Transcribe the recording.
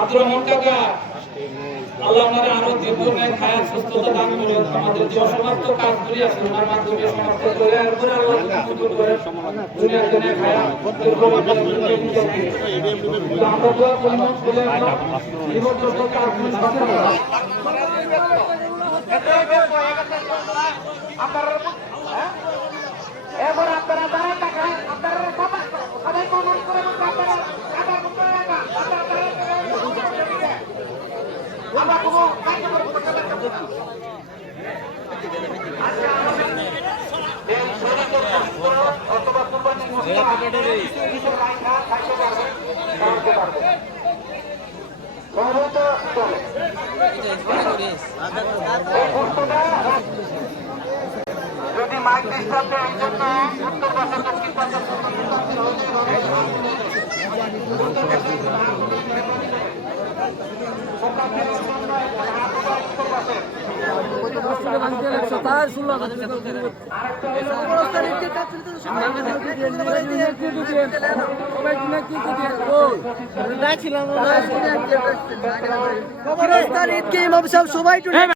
আব্দুর রহমান কাকা আল্লাহ আমাদের আরো দীর্ঘদিন হায়াত সুস্থতা দান করুন। আমাদের যে অসমাপ্ত কাজগুলি আছে ওনার মাধ্যমে সমাপ্ত করে এরপরে আল্লাহ কবুল করে দুনিয়ার জন্য হায়াত আমরা দোয়া করি বলে নিবদ্ধ কাজগুলি সফল হয়। এবার আপনারা দাঁড়ায় থাকেন, আপনারা সবাই কমেন্ট করে আপনারা আমরা কোনো কার্যক্রম করতে পারছি না। অথবা কুরবানি যদি মাইক ডিস্টার্ব এই জন্য উত্তর পাশে দক্ষিণ পাশে সবাই